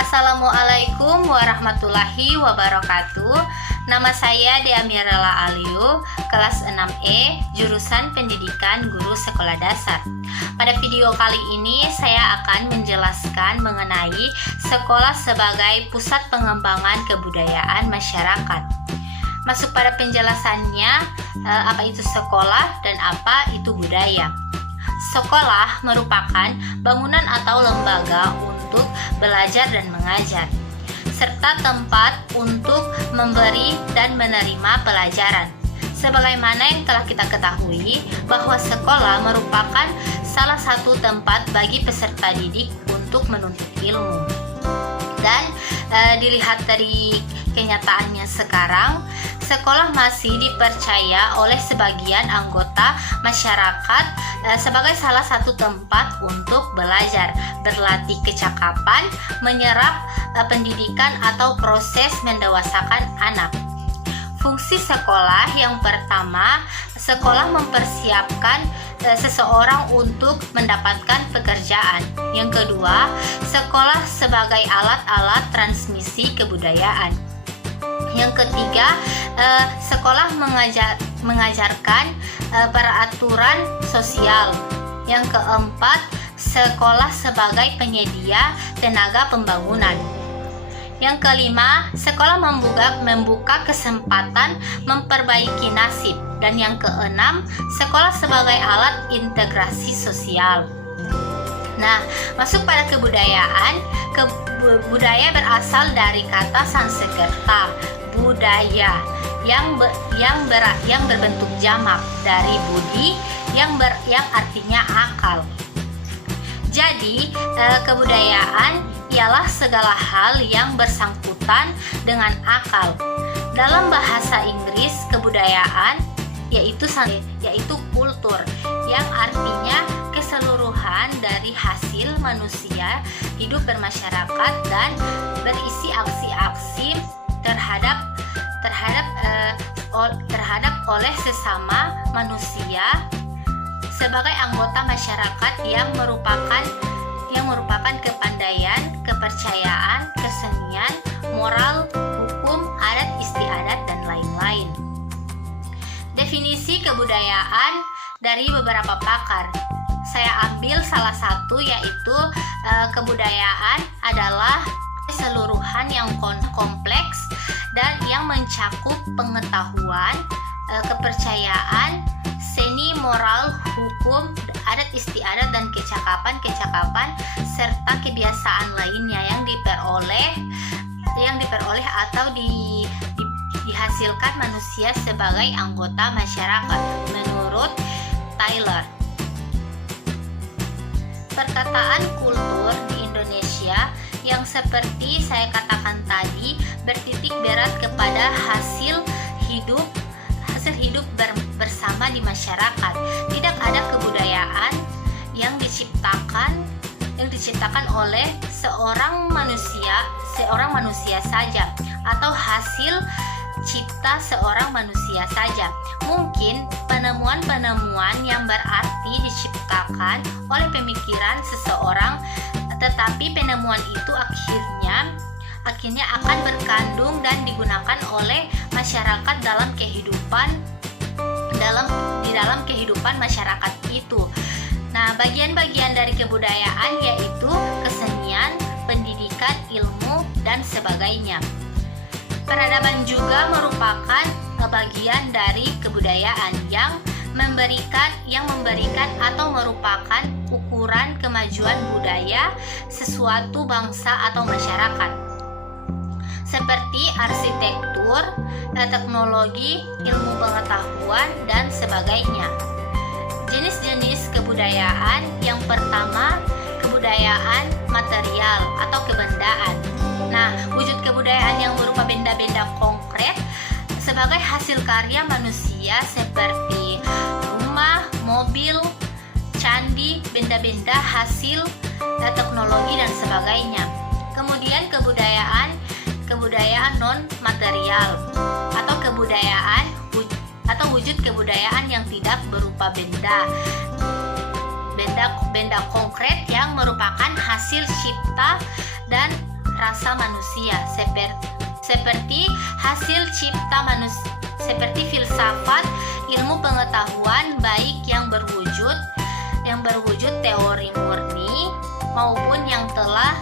Assalamualaikum warahmatullahi wabarakatuh. Nama saya Dea Mirella Aliu, kelas 6E, jurusan Pendidikan Guru Sekolah Dasar. Pada video kali ini saya akan menjelaskan mengenai sekolah sebagai pusat pengembangan kebudayaan masyarakat. Masuk pada penjelasannya, apa itu sekolah dan apa itu budaya. Sekolah merupakan bangunan atau lembaga untuk belajar dan mengajar, serta tempat untuk memberi dan menerima pelajaran. Sebagaimana yang telah kita ketahui bahwa sekolah merupakan salah satu tempat bagi peserta didik untuk menuntut ilmu. Dan dilihat dari kenyataannya sekarang, sekolah masih dipercaya oleh sebagian anggota masyarakat sebagai salah satu tempat untuk belajar, berlatih kecakapan, menyerap pendidikan atau proses mendewasakan anak. Fungsi sekolah yang pertama, sekolah mempersiapkan seseorang untuk mendapatkan pekerjaan. Yang kedua, sekolah sebagai alat-alat transmisi kebudayaan. Yang ketiga, sekolah mengajarkan peraturan sosial. Yang keempat, sekolah sebagai penyedia tenaga pembangunan. Yang kelima, sekolah membuka kesempatan memperbaiki nasib. Dan yang keenam, sekolah sebagai alat integrasi sosial. Nah, masuk pada kebudayaan. Budaya berasal dari kata Sanskerta, budaya, yang berbentuk jamak dari budi yang artinya akal. Jadi, kebudayaan ialah segala hal yang bersangkutan dengan akal. Dalam bahasa Inggris, kebudayaan yaitu kultur, yang artinya keseluruhan dari hasil manusia hidup bermasyarakat dan berisi aksi-aksi terhadap oleh sesama manusia sebagai anggota masyarakat yang merupakan kepandaian, kepercayaan, kesenian, moral, hukum, adat istiadat, dan lain-lain. Definisi kebudayaan dari beberapa pakar. Saya ambil salah satu, yaitu kebudayaan adalah keseluruhan yang kompleks dan yang mencakup pengetahuan, kepercayaan, seni, moral, hukum, adat istiadat, dan kecakapan serta kebiasaan lainnya yang diperoleh atau dihasilkan manusia sebagai anggota masyarakat, menurut Taylor. Perkataan kultur di Indonesia yang seperti saya katakan tadi bertitik berat kepada hasil hidup bersama di masyarakat. Tidak ada kebudayaan yang diciptakan oleh seorang manusia saja, atau hasil cipta seorang manusia saja. Mungkin penemuan-penemuan yang berarti diciptakan oleh pemikiran seseorang, tetapi penemuan itu akhirnya akan berkandung dan digunakan oleh masyarakat dalam kehidupan masyarakat itu. Nah, bagian-bagian dari kebudayaan yaitu kesenian, pendidikan, ilmu, dan sebagainya. Peradaban juga merupakan bagian dari kebudayaan yang memberikan atau merupakan ukuran kemajuan budaya sesuatu bangsa atau masyarakat, seperti arsitektur, teknologi, ilmu pengetahuan, dan sebagainya. Jenis-jenis kebudayaan. Yang pertama, kebudayaan material atau kebendaan. Nah, wujud kebudayaan yang berupa benda-benda konkret sebagai hasil karya manusia seperti rumah, mobil, candi, benda-benda hasil teknologi, dan sebagainya. Kemudian kebudayaan non material atau wujud kebudayaan yang tidak berupa benda konkret yang merupakan hasil cipta dan rasa manusia seperti hasil cipta manusia, seperti filsafat, ilmu pengetahuan baik yang berwujud teori murni maupun yang telah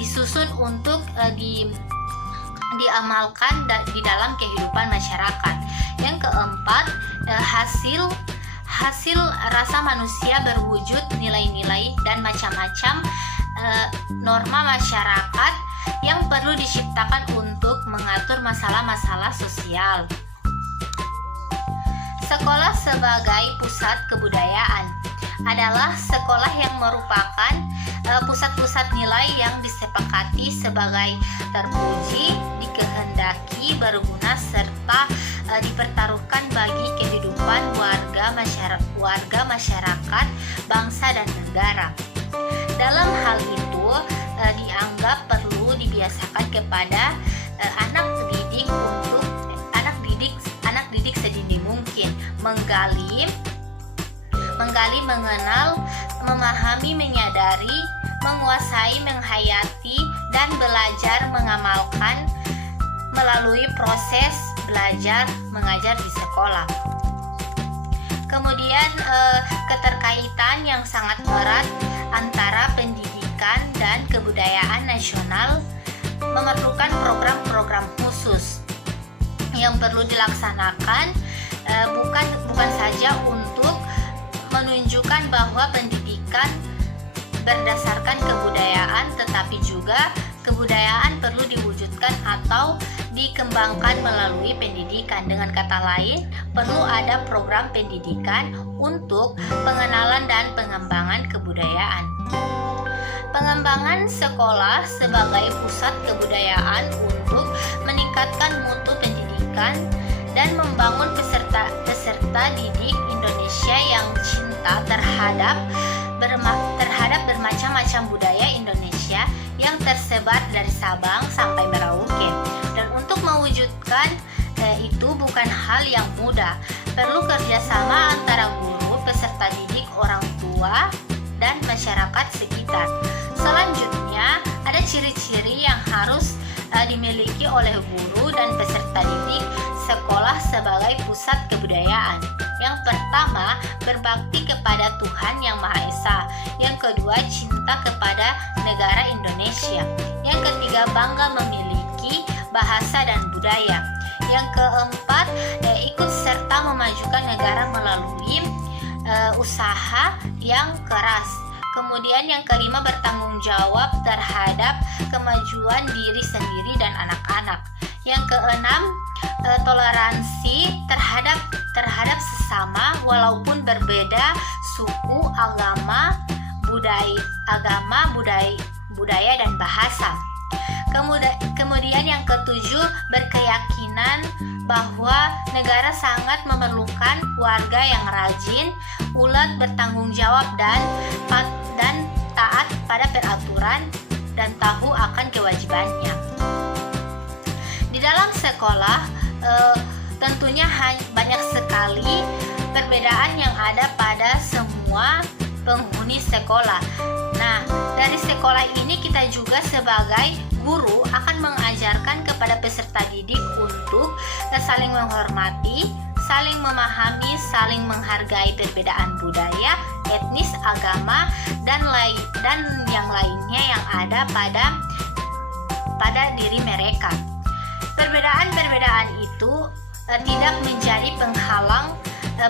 disusun untuk diamalkan di dalam kehidupan masyarakat. Yang keempat, hasil rasa manusia berwujud nilai-nilai dan macam-macam norma masyarakat yang perlu diciptakan untuk mengatur masalah-masalah sosial. Sekolah sebagai pusat kebudayaan adalah sekolah yang merupakan pusat-pusat nilai yang disepakati sebagai terpuji, dikehendaki, berguna, serta dipertaruhkan bagi kehidupan warga masyarakat, bangsa, dan negara. Dalam hal itu, dianggap perlu dibiasakan kepada anak didik sedini mungkin menggali, mengenal, memahami, menyadari, menguasai, menghayati, dan belajar mengamalkan melalui proses belajar mengajar di sekolah. Kemudian keterkaitan yang sangat erat antara pendidikan dan kebudayaan nasional memerlukan program-program khusus yang perlu dilaksanakan, bukan saja untuk menunjukkan bahwa pendidikan berdasarkan kebudayaan, tetapi juga kebudayaan perlu diwujudkan atau dikembangkan melalui pendidikan. Dengan kata lain, perlu ada program pendidikan untuk pengenalan dan pengembangan kebudayaan. Pengembangan sekolah sebagai pusat kebudayaan untuk meningkatkan mutu pendidikan dan membangun peserta didik Indonesia yang cinta terhadap bermacam-macam budaya Indonesia yang tersebar dari Sabang sampai Merauke. Dan untuk mewujudkan itu bukan hal yang mudah. Perlu kerjasama antara guru, peserta didik, orang tua, dan masyarakat sekitar. Selanjutnya, ada ciri-ciri yang harus dimiliki oleh guru dan peserta didik sekolah sebagai pusat kebudayaan. Yang pertama, berbakti kepada Tuhan Yang Maha Esa. Yang kedua, cinta kepada negara Indonesia. Yang ketiga, bangga memiliki bahasa dan budaya. Yang keempat, ikut serta memajukan negara melalui usaha yang keras. Kemudian yang kelima, bertanggung jawab terhadap kemajuan diri sendiri dan anak-anak. Yang keenam, toleransi terhadap sesama walaupun berbeda suku, agama, budaya dan bahasa. Kemudian yang ketujuh, berkeyakinan bahwa negara sangat memerlukan warga yang rajin, ulet, bertanggung jawab dan taat pada peraturan dan tahu akan kewajibannya. Di dalam sekolah tentunya banyak sekali perbedaan yang ada pada semua penghuni sekolah. Nah, dari sekolah ini kita juga sebagai guru akan mengajarkan kepada peserta didik untuk saling menghormati, saling memahami, saling menghargai perbedaan budaya, etnis, agama, dan yang lainnya yang ada pada diri mereka. Perbedaan itu tidak menjadi penghalang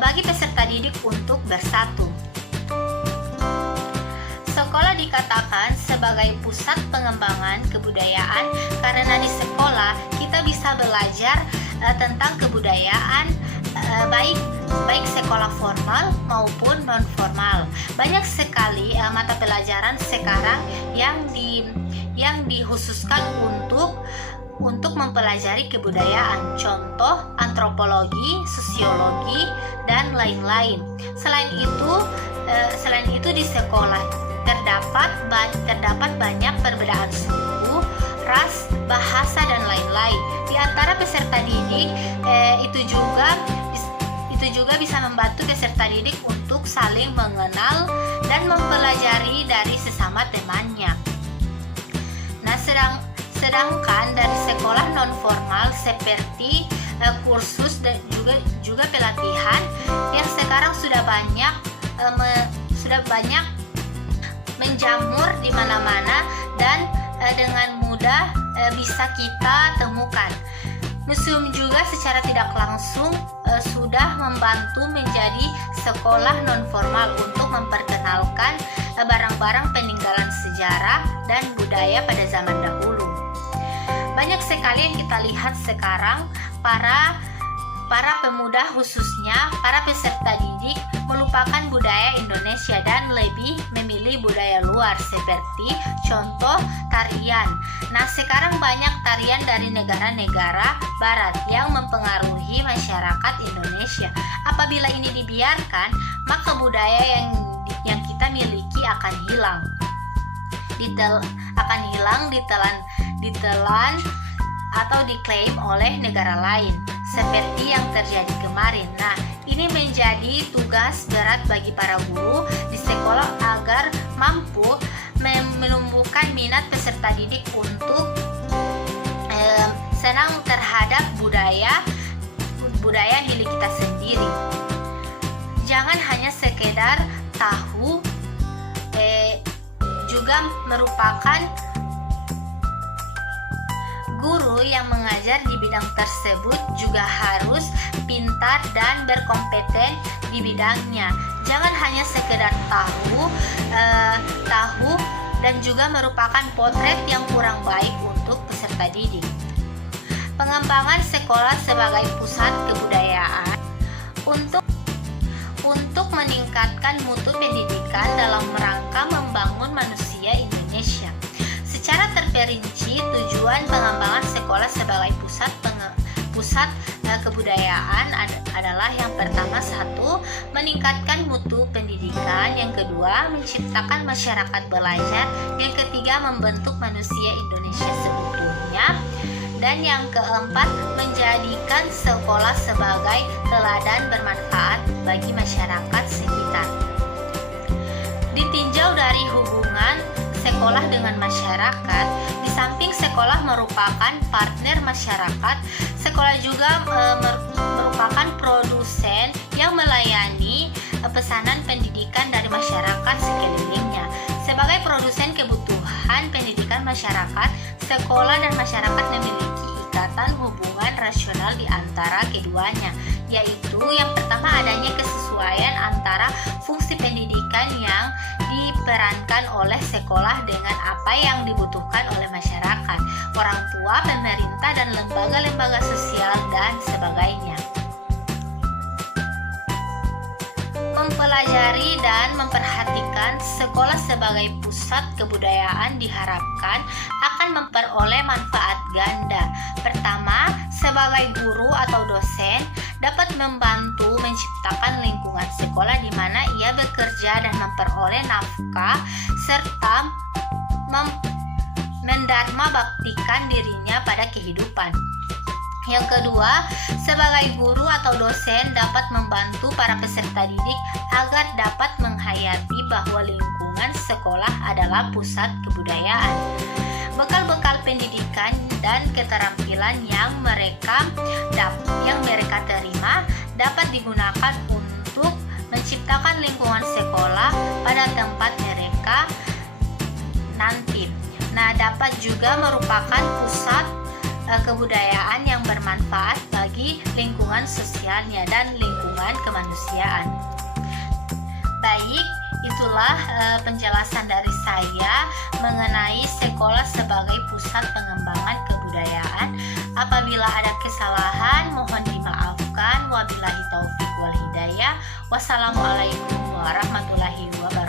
bagi peserta didik untuk bersatu. Sekolah dikatakan sebagai pusat pengembangan kebudayaan karena di sekolah kita bisa belajar tentang kebudayaan baik sekolah formal maupun non formal. Banyak sekali mata pelajaran sekarang yang dikhususkan untuk mempelajari kebudayaan, contoh antropologi, sosiologi, dan lain-lain. Selain itu di sekolah terdapat banyak perbedaan suku, ras, bahasa, dan lain-lain. Di antara peserta didik itu juga bisa membantu peserta didik untuk saling mengenal dan mempelajari dari sesama temannya. Nah, Sedangkan dari sekolah non formal seperti kursus dan juga pelatihan yang sekarang sudah banyak menjamur di mana-mana dan dengan mudah bisa kita temukan. Museum juga secara tidak langsung sudah membantu menjadi sekolah non formal untuk memperkenalkan barang-barang peninggalan sejarah dan budaya pada zaman dahulu. Banyak sekali yang kita lihat sekarang para pemuda, khususnya para peserta didik, melupakan budaya Indonesia dan lebih memilih budaya luar seperti contoh tarian. Nah, sekarang banyak tarian dari negara-negara barat yang mempengaruhi masyarakat Indonesia. Apabila ini dibiarkan, maka budaya yang kita miliki akan hilang. Ditelan atau diklaim oleh negara lain seperti yang terjadi kemarin. Nah, ini menjadi tugas berat bagi para guru di sekolah agar mampu menumbuhkan minat peserta didik untuk senang terhadap budaya milik kita sendiri. Jangan hanya sekedar tahu, juga merupakan guru yang mengajar di bidang tersebut juga harus pintar dan berkompeten di bidangnya. Jangan hanya sekedar tahu dan juga merupakan potret yang kurang baik untuk peserta didik. Pengembangan sekolah sebagai pusat kebudayaan untuk meningkatkan mutu pendidikan dalam rangka membangun manusia Indonesia. Secara terperinci, tujuan pengembangan sekolah sebagai pusat kebudayaan adalah yang pertama, 1, meningkatkan mutu pendidikan, yang kedua, menciptakan masyarakat belajar, yang ketiga, membentuk manusia Indonesia seutuhnya, dan yang keempat, menjadikan sekolah sebagai teladan bermanfaat bagi masyarakat sekitar. Ditinjau dari hubungan sekolah dengan masyarakat, di samping sekolah merupakan partner masyarakat, sekolah juga merupakan produsen yang melayani pesanan pendidikan dari masyarakat sekelilingnya. Sebagai produsen kebutuhan pendidikan masyarakat, sekolah dan masyarakat memiliki ikatan hubungan rasional di antara keduanya, yaitu yang pertama, adanya kesesuaian antara fungsi pendidikan yang diperankan oleh sekolah dengan apa yang dibutuhkan oleh masyarakat, orang tua, pemerintah, dan lembaga-lembaga sosial dan sebagainya. Mempelajari dan memperhatikan sekolah sebagai pusat kebudayaan diharapkan akan memperoleh manfaat ganda. Pertama, sebagai guru atau dosen dapat membantu menciptakan lingkungan sekolah di mana ia bekerja dan memperoleh nafkah serta mendharma baktikan dirinya pada kehidupan. Yang kedua, sebagai guru atau dosen dapat membantu para peserta didik agar dapat menghayati bahwa lingkungan sekolah adalah pusat kebudayaan. Bekal-bekal pendidikan dan keterampilan yang mereka terima dapat digunakan untuk menciptakan lingkungan sekolah pada tempat mereka nanti. Nah, dapat juga merupakan pusat kebudayaan yang bermanfaat bagi lingkungan sosialnya dan lingkungan kemanusiaan. Baik, itulah penjelasan dari saya mengenai sekolah sebagai pusat pengembangan kebudayaan. Apabila ada kesalahan, mohon dimaafkan. Wabillahi taufik wal hidayah. Wassalamualaikum warahmatullahi wabarakatuh.